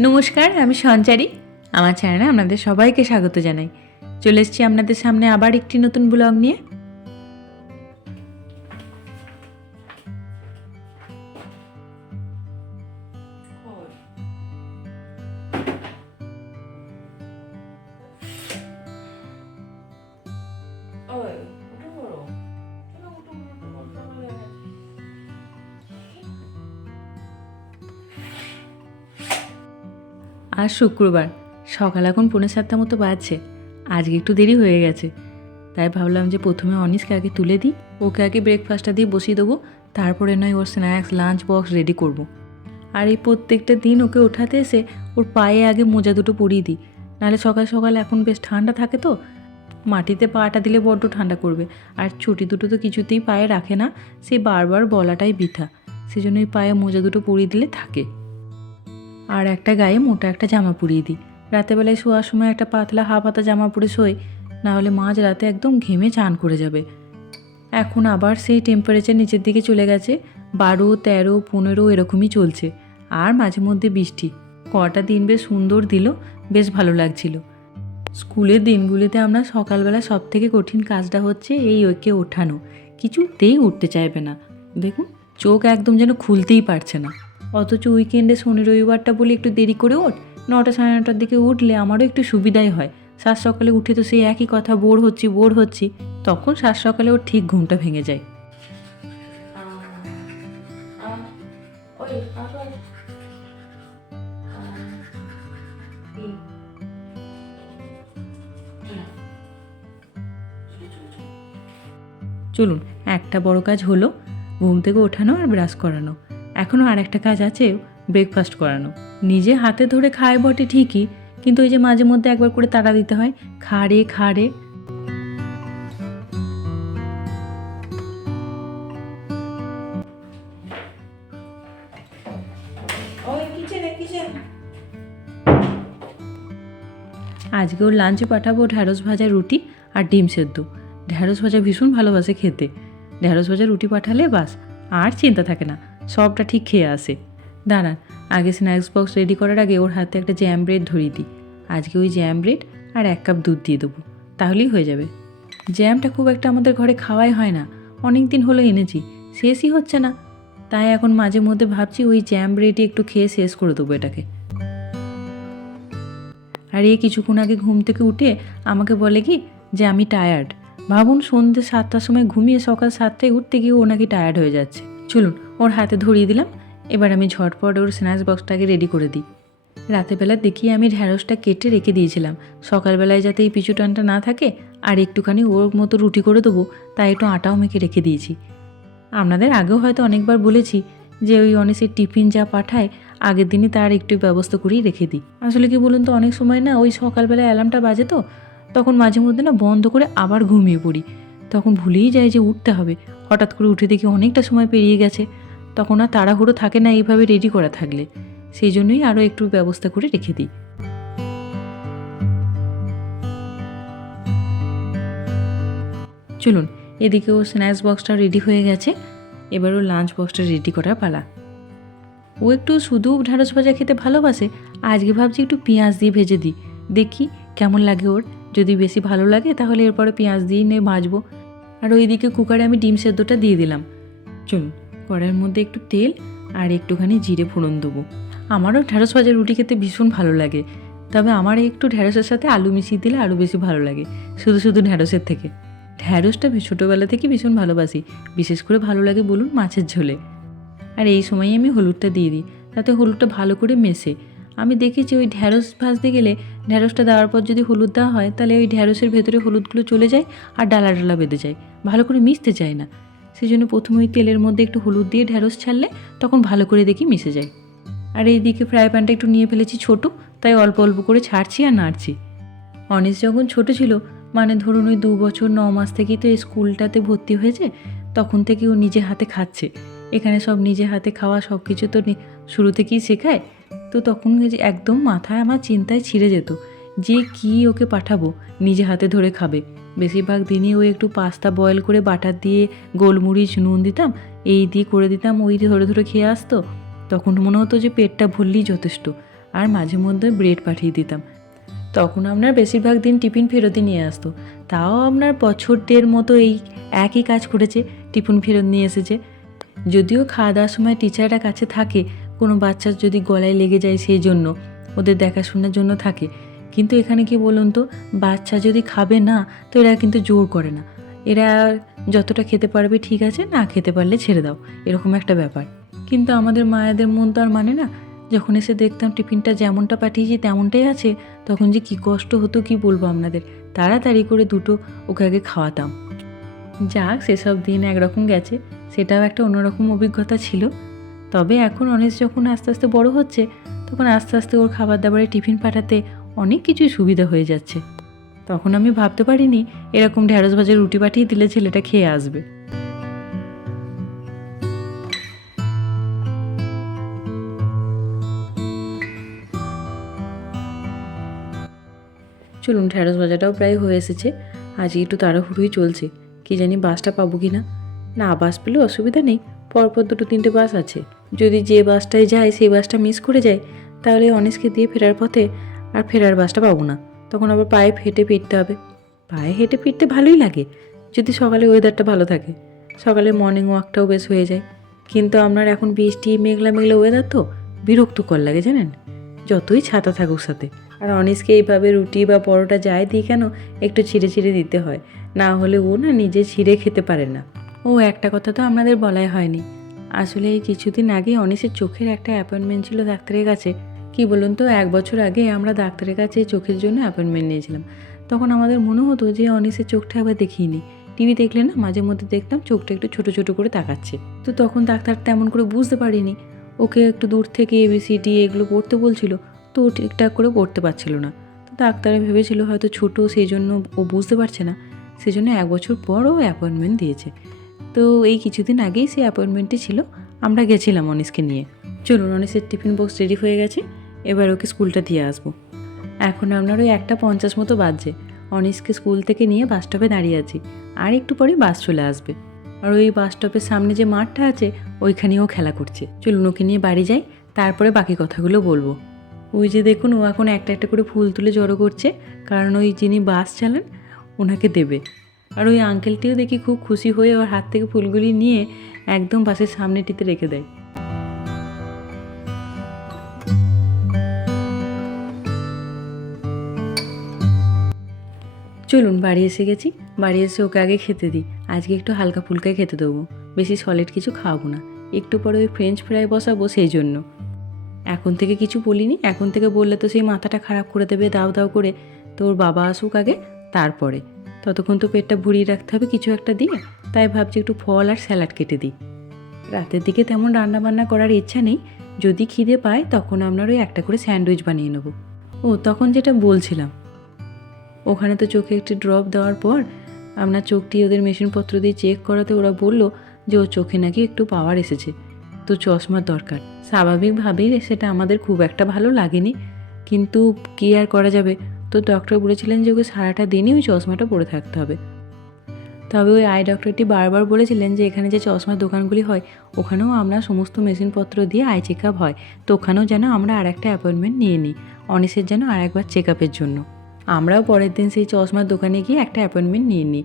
নমস্কার, আমি সঞ্চারী। আমার চ্যানেলে আপনাদের সবাইকে স্বাগত জানাই। চলে এসেছি আপনাদের সামনে আবার একটি নতুন ব্লগ নিয়ে। আজ শুক্রবার। সকাল এখন পৌনে সাতটা মতো বাজছে। আজকে একটু দেরি হয়ে গেছে। তাই ভাবলাম যে প্রথমে অনিসকে আগে তুলে দিই। ওকে আগে ব্রেকফাস্টটা দিয়ে বসিয়ে দেবো। তারপরে নয় ওর স্ন্যাক্স লাঞ্চ বক্স রেডি করব। আর এই প্রত্যেকটা দিন ওকে ওঠাতে এসে ওর পায়ে আগে মোজা দুটো পরিয়ে দিই। নাহলে সকাল সকাল এখন বেশ ঠান্ডা থাকে তো। মাটিতে পাটা দিলে বড্ড ঠান্ডা করবে। আর ছুটি দুটো তো কিছুতেই পায়ে রাখে না। সে বারবার বলাটাই বৃথা। সেজন্যই পায়ে মোজা দুটো পরিয়ে দিলে থাকে। আর একটা গায়ে মোটা একটা জামা পরিয়ে দিই। রাতেবেলায় শোয়ার সময় একটা পাতলা হাফ হাতা জামা পরে শোয়, নাহলে মাঝ রাতে একদম ঘেমে চান করে যাবে। এখন আবার সেই টেম্পারেচার নিচের দিকে চলে গেছে, বারো, তেরো, পনেরো এরকমই চলছে। আর মাঝে মধ্যে বৃষ্টি। কটা দিন বেশ সুন্দর দিল, বেশ ভালো লাগছিল। স্কুলের দিনগুলিতে আমরা সকালবেলা সব থেকে কঠিন কাজটা হচ্ছে এই ওকে ওঠানো। কিছুতেই উঠতে চাইবে না। দেখুন, চোখ একদম যেন খুলতেই পারছে না। অথচ উইকেন্ডে শনি রবিবারটা বলে একটু দেরি করে ওঠ। নটা সাড়ে নটার দিকে উঠলে আমারও একটু সুবিধাই হয়। সাত সকালে উঠে তো সেই একই কথা, বোর হচ্ছি বোর হচ্ছি। তখন সাত সকালে ওর ঠিক ঘুমটা ভেঙে যায়। চলুন, একটা বড় কাজ হলো ঘুম থেকে ওঠানো আর ব্রাশ করানো। এখনও আর একটা কাজ আছে ব্রেকফাস্ট করানো। নিজে হাতে ধরে খায় বটে ঠিকই কিন্তু ওই যে মাঝে মধ্যে একবার করে তাড়া দিতে হয় খাড়ে খাড়ে আজকে ওর লাঞ্চে পাঠাবো ঢ্যাঁড়স ভাজা রুটি আর ডিম সেদ্ধ। ঢ্যাঁড়স ভাজা ভীষণ ভালোবাসে খেতে। ঢ্যাঁড়স ভাজা রুটি পাঠালে বাস আর চিন্তা থাকে না। সবটা ঠিক খেয়ে আসে। দাঁড়ান আগে স্ন্যাক্স বক্স রেডি করার আগে ওর হাতে একটা জ্যাম ব্রেড ধরিয়ে দিই। আজকে ওই জ্যাম ব্রেড আর এক কাপ দুধ দিয়ে দেবো। তাহলেই হয়ে যাবে। জ্যামটা খুব একটা আমাদের ঘরে খাওয়াই হয় না। অনেক দিন হলো এনেছি, শেষই হচ্ছে না। তাই এখন মাঝে মধ্যে ভাবছি ওই জ্যাম ব্রেডই একটু খেয়ে শেষ করে দেবো এটাকে। আর এ কিছুক্ষণ আগে ঘুম থেকে উঠে আমাকে বলে কি যে, আমি টায়ার্ড ভাবুন সন্ধ্যে সাতটার সময় ঘুমিয়ে সকাল সাতটায় উঠতে গিয়ে ও নাকি টায়ার্ড হয়ে যাচ্ছে। চলুন, ওর হাতে ধরিয়ে দিলাম। এবার আমি ঝটপট ওর স্ন্যাক্স বক্সটাকে রেডি করে দিই। রাতেবেলা দেখি আমি ঢ্যাঁড়সটা কেটে রেখে দিয়েছিলাম। সকালবেলায় যাতে এই পিছু টানটা না থাকে, আর একটুখানি ওর মতো রুটি করে দেবো, তাই একটু আটাও মেখে রেখে দিয়েছি। আপনাদের আগেও হয়তো অনেকবার বলেছি যে ওই অনেসের টিফিন যা পাঠায়, আগের দিনই তার একটু ব্যবস্থা করেই রেখে দিই। আসলে কি বলুন তো, অনেক সময় না ওই সকালবেলা অ্যালার্মটা বাজে তো, তখন মাঝে মধ্যে না বন্ধ করে আবার ঘুমিয়ে পড়ি। তখন ভুলেই যায় যে উঠতে হবে। হঠাৎ করে উঠে দেখি অনেকটা সময় পেরিয়ে গেছে। তখন আর তাড়াহুড়ো থাকে না এইভাবে রেডি করা থাকলে। সেই জন্যই আরও একটু ব্যবস্থা করে রেখে দিই। চলুন এদিকে ও স্ন্যাক্স বক্সটা রেডি হয়ে গেছে। এবার ও লাঞ্চ বক্সটা রেডি করার পালা। ও একটু শুধু ঢ্যাঁড়স ভাজা খেতে ভালোবাসে, আজকে ভাবছি একটু পেঁয়াজ দিয়ে ভেজে দিই। দেখি কেমন লাগে ওর। যদি বেশি ভালো লাগে তাহলে এরপরে পেঁয়াজ দিয়ে নিয়ে ভাজবো। আর ওইদিকে কুকারে আমি ডিম সেদ্ধটা দিয়ে দিলাম। চলুন, কড়াইয়ের মধ্যে একটু তেল আর একটুখানি জিরে ফোড়ন দেবো। আমারও ঢ্যাঁড়স ভাজা রুটি খেতে ভীষণ ভালো লাগে। তবে আমার একটু ঢ্যাঁড়সের সাথে আলু মিশিয়ে দিলে আরও বেশি ভালো লাগে, শুধু শুধু ঢ্যাঁড়সের থেকে। ঢ্যাঁড়সটা ছোটোবেলা থেকে ভীষণ ভালোবাসি, বিশেষ করে ভালো লাগে বলুন মাছের ঝোলে। আর এই সময়ই আমি হলুদটা দিয়ে দিই, তাতে হলুদটা ভালো করে মেশে। আমি দেখেছি ওই ঢ্যাঁড়স ভাজতে গেলে ঢ্যাঁড়সটা দেওয়ার পর যদি হলুদ দেওয়া হয়, তাহলে ওই ঢ্যাঁড়সের ভেতরে হলুদগুলো চলে যায় আর ডালা ডালা বেঁধে যায়। ভালো করে মিশতে চায় না। সেই জন্য প্রথমে ওই তেলের মধ্যে একটু হলুদ দিয়ে ঢ্যাঁড়স ছাড়লে তখন ভালো করে দেখি মিশে যায়। আর এইদিকে ফ্রাই প্যানটা একটু নিয়ে ফেলেছি ছোটো, তাই অল্প অল্প করে ছাড়ছি আর নাড়ছি। অনিস যখন ছোট ছিল মানে ধরুন ওই দু বছর, ন মাস থেকেই তো এই স্কুলটাতে ভর্তি হয়েছে, তখন থেকে ও নিজে হাতে খাচ্ছে। এখানে সব নিজে হাতে খাওয়া সব কিছু তো শুরু থেকেই শেখায়। তো তখন একদম মাথায় আমার চিন্তায় ছিঁড়ে যেত যে কি ওকে পাঠাবো, নিজে হাতে ধরে খাবে। বেশিরভাগ দিনই ও একটু পাস্তা বয়েল করে বাটার দিয়ে গোলমরিচ, নুন দিতাম, এই দিয়ে করে দিতাম, ওই ধরে ধরে খেয়ে আসতো। তখন মনে হতো যে পেটটা ভরলেই যথেষ্ট, আর মাঝে মধ্যে ব্রেড পাঠিয়ে দিতাম। তখন আপনার বেশিরভাগ দিন টিফিন ফেরতই নিয়ে আসতো। তাও আপনার বছর দেড় মতো এই একই কাজ করেছে, টিফিন ফেরত নিয়ে এসেছে। যদিও খাওয়া দাওয়ার সময় টিচাররা কাছে থাকে কোনো বাচ্চার যদি গলায় লেগে যায় সেই জন্য, ওদের দেখাশোনার জন্য থাকে। কিন্তু এখানে কি বলুন তো, বাচ্চা যদি খাবে না, তো এরা কিন্তু জোর করে না। এরা যতটা খেতে পারবে ঠিক আছে, না খেতে পারলে ছেড়ে দাও, এরকম একটা ব্যাপার। কিন্তু আমাদের মায়েদের মন তো আর মানে না। যখন এসে দেখতাম টিফিনটা যেমনটা পাঠিয়েছি তেমনটাই আছে, তখন যে কি কষ্ট হতো কি বলব আপনাদের? তাড়াতাড়ি করে দুটো ওকে আগে খাওয়াতাম। যাক, সেসব দিন একরকম গেছে। সেটাও একটা অন্যরকম অভিজ্ঞতা ছিল। তবে এখন অনেক যখন আস্তে আস্তে বড় হচ্ছে, তখন আস্তে আস্তে ওর খাবার দাবারে টিফিন পাঠাতে অনেক কিছুই সুবিধা হয়ে যাচ্ছে। তখন আমি ভাবতে পারিনি এরকম ঢ্যাঁড়স ভাজা রুটি পাঠিয়ে দিলে ছেলেটা খেয়ে আসবে। চলুন ঢ্যাঁড়স ভাজাটাও প্রায় হয়ে এসেছে। আজকে একটু তাড়াহুড়োই চলছে। কি জানি বাসটা পাবো কি না না, বাস পেলেও অসুবিধা নেই। পরপর দুটো তিনটে বাস আছে। যদি যে বাসটায় যায়, সেই বাসটা মিস করে যায়, তাহলে অনেসকে দিয়ে ফেরার পথে আর ফেরার বাসটা পাবো না। তখন আবার পায়ে হেঁটে ফিরতে হবে। পায়ে হেঁটে ফিরতে ভালোই লাগে, যদি সকালে ওয়েদারটা ভালো থাকে। সকালে মর্নিং ওয়াকটাও বেশ হয়ে যায়। কিন্তু আপনার এখন বৃষ্টি, মেঘলা মেঘলা ওয়েদার তো বিরক্তকর লাগে, জানেন? যতই ছাতা থাকুক সাথে। আর অনিসকে এইভাবে রুটি বা পরোটা যাই দিই কেন, একটু ছিঁড়ে ছিঁড়ে দিতে হয়। না হলে ও না নিজে ছিঁড়ে খেতে পারে না। ও একটা কথা তো আপনাদের বলাই হয়নি। আসলে এই কিছুদিন আগে অনিসের চোখের একটা অ্যাপয়েন্টমেন্ট ছিল ডাক্তারের কাছে। কি বলুন তো, এক বছর আগে আমরা ডাক্তারের কাছে চোখের জন্য অ্যাপয়েন্টমেন্ট নিয়েছিলাম। তখন আমাদের মনে হতো যে অনিসের চোখটা আবার দেখিয়ে টিভি দেখলে না, মাঝে মধ্যে দেখতাম চোখটা একটু ছোটো ছোটো করে তাকাচ্ছে। তো তখন ডাক্তার তেমন করে বুঝতে পারিনি। ওকে একটু দূর থেকে এবিসিডি এগুলো পড়তে বলছিল, তো ও ঠিকঠাক করে পড়তে পারছিল না। তো ডাক্তারে ভেবেছিল হয়তো ছোট সেই জন্য ও বুঝতে পারছে না। সেই জন্য এক বছর পর ও অ্যাপয়েন্টমেন্ট দিয়েছে। তো এই কিছুদিন আগেই সেই অ্যাপয়েন্টমেন্টটি ছিল। আমরা গেছিলাম অনিসকে নিয়ে। চলুন অনিসের টিফিন বক্স রেডি হয়ে গেছে। এবার ওকে স্কুলটা দিয়ে আসব। এখন আপনার ওই একটা পঞ্চাশ মতো বাজছে। অনিসকে স্কুল থেকে নিয়ে বাস স্টপে দাঁড়িয়ে আছি। আর একটু পরেই বাস চলে আসবে। আর ওই বাস স্টপের সামনে যে মাঠটা আছে, ওইখানেও খেলা করছে। চলুন ওকে নিয়ে বাড়ি যাই। তারপরে বাকি কথাগুলো বলব। ওই যে দেখুন, ও এখন একটা একটা করে ফুল তুলে জড়ো করছে। কারণ ওই যিনি বাস চালান, ওনাকে দেবে। আর ওই আঙ্কেলটিও দেখি খুব খুশি হয়ে ওর হাত থেকে ফুলগুলি নিয়ে একদম বাসের সামনেটিতে রেখে দেয়। চলুন, বাড়ি এসে গেছি। বাড়ি এসে ওকে আগে খেতে দিই। আজকে একটু হালকা ফুলকাই খেতে দেবো। বেশি সলিড কিছু খাওয়াবো না। একটু পরে ওই ফ্রেঞ্চ ফ্রাই বসাবো সেই জন্য। এখন থেকে কিছু বলিনি। এখন থেকে বললে তো সেই মাথাটা খারাপ করে দেবে, দাও দাও করে। তোর বাবা আসুক আগে, তারপরে। ততক্ষণ তো পেটটা ভরিয়ে রাখতে হবে কিছু একটা দিয়ে। তাই ভাবছি একটু ফল আর স্যালাড কেটে দিই। রাতের দিকে তেমন রান্না বান্না করার ইচ্ছা নেই। যদি খিদে পায়, তখন আপনার ওই একটা করে স্যান্ডউইচ বানিয়ে নেব। ও, তখন যেটা বলছিলাম। ওখানে তো চোখে একটি ড্রপ দেওয়ার পর আপনার চোখটি ওদের মেশিনপত্র দিয়ে চেক করাতে ওরা বলল যে ও চোখে নাকি একটু পাওয়ার এসেছে। তো চশমার দরকার। স্বাভাবিকভাবেই সেটা আমাদের খুব একটা ভালো লাগেনি। কিন্তু কী আর করা যাবে? তো ডক্টর বলেছিলেন যে ওকে সারাটা দিনই ওই চশমাটা পরে থাকতে হবে। তবে ওই আই ডক্টরটি বারবার বলেছিলেন যে এখানে যে চশমার দোকানগুলি হয়, ওখানেও আমরা সমস্ত মেশিনপত্র দিয়ে আই চেক আপ হয়। তো ওখানেও যেন আমরা আর একটা অ্যাপয়েন্টমেন্ট নিয়ে নিই, অনিসের যেন আর একবার চেক আপের জন্য। আমরাও পরের দিন সেই চশমার দোকানে গিয়ে একটা অ্যাপয়েন্টমেন্ট নিয়ে নিই।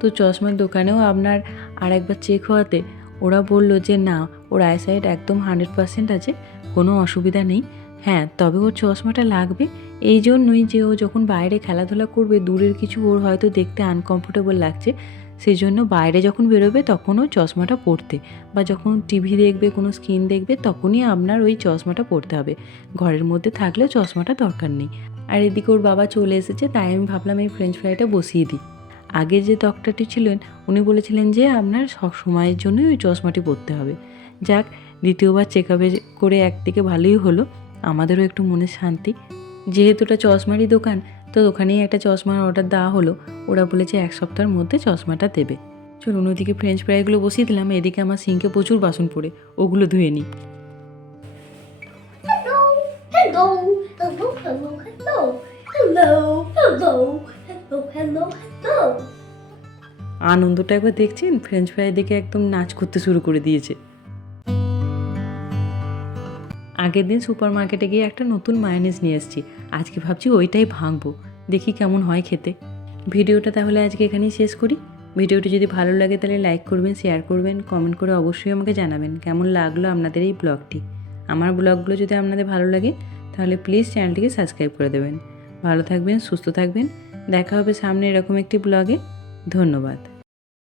তো চশমার দোকানেও আপনার আর একবার চেক হওয়াতে ওরা বলল যে না, ওর আইসাইট একদম হান্ড্রেড পার্সেন্ট আছে, কোনো অসুবিধা নেই। হ্যাঁ তবে ওর চশমাটা লাগবে। এই জন্যই যে ও যখন বাইরে খেলাধুলা করবে, দূরের কিছু ওর হয়তো দেখতে আনকমফোর্টেবল লাগছে। সেই জন্য বাইরে যখন বেরোবে, তখন ও চশমাটা পরতে। বা যখন টিভি দেখবে, কোনো স্ক্রিন দেখবে, তখনই আপনার ওই চশমাটা পরতে হবে। ঘরের মধ্যে থাকলেও চশমাটা দরকার নেই। আর এদিকে ওর বাবা চলে এসেছে, তাই আমি ভাবলাম এই ফ্রেঞ্চ ফ্রাইটা বসিয়ে দিই। আগে যে ডক্টরটি ছিলেন, উনি বলেছিলেন যে আপনার সব সময়ের জন্যই ওই চশমাটি পরতে হবে। যাক, দ্বিতীয়বার চেক আপে করে একদিকে ভালোই হলো। আমাদেরও একটু মনে শান্তি। যেহেতু এটা চশমারই দোকান তো দোকানেই একটা চশমার অর্ডার দেওয়া হলো। ওরা বলেছে এক সপ্তাহের মধ্যে চশমাটা দেবে। চলুন ওদিকে ফ্রেঞ্চ ফ্রাইগুলো বসিয়ে দিলাম এদিকে আমার সিঙ্কে প্রচুর বাসন পড়ে ওগুলো ধুয়ে নিই। আনন্দটা একবার দেখছেন? ফ্রেঞ্চ ফ্রাই দেখে একদম নাচ করতে শুরু করে দিয়েছে। আগের দিন সুপার মার্কেটে গিয়ে একটা নতুন মায়োনিজ নিয়ে এসেছি। আজকে ভাবছি ওইটাই ভাঙবো। দেখি কেমন হয় খেতে। ভিডিওটা তাহলে আজকে এখানেই শেষ করি। ভিডিওটি যদি ভালো লাগে তাহলে লাইক করবেন শেয়ার করবেন কমেন্ট করে অবশ্যই আমাকে জানাবেন কেমন লাগল আপনাদের এই ব্লগটি। আমার ব্লগগুলো যদি আপনাদের ভালো লাগে তাহলে প্লিজ চ্যানেলটিকে সাবস্ক্রাইব করে দেবেন। ভালো থাকবেন, সুস্থ থাকবেন। দেখা হবে সামনে এরকম একটি ব্লগে। ধন্যবাদ।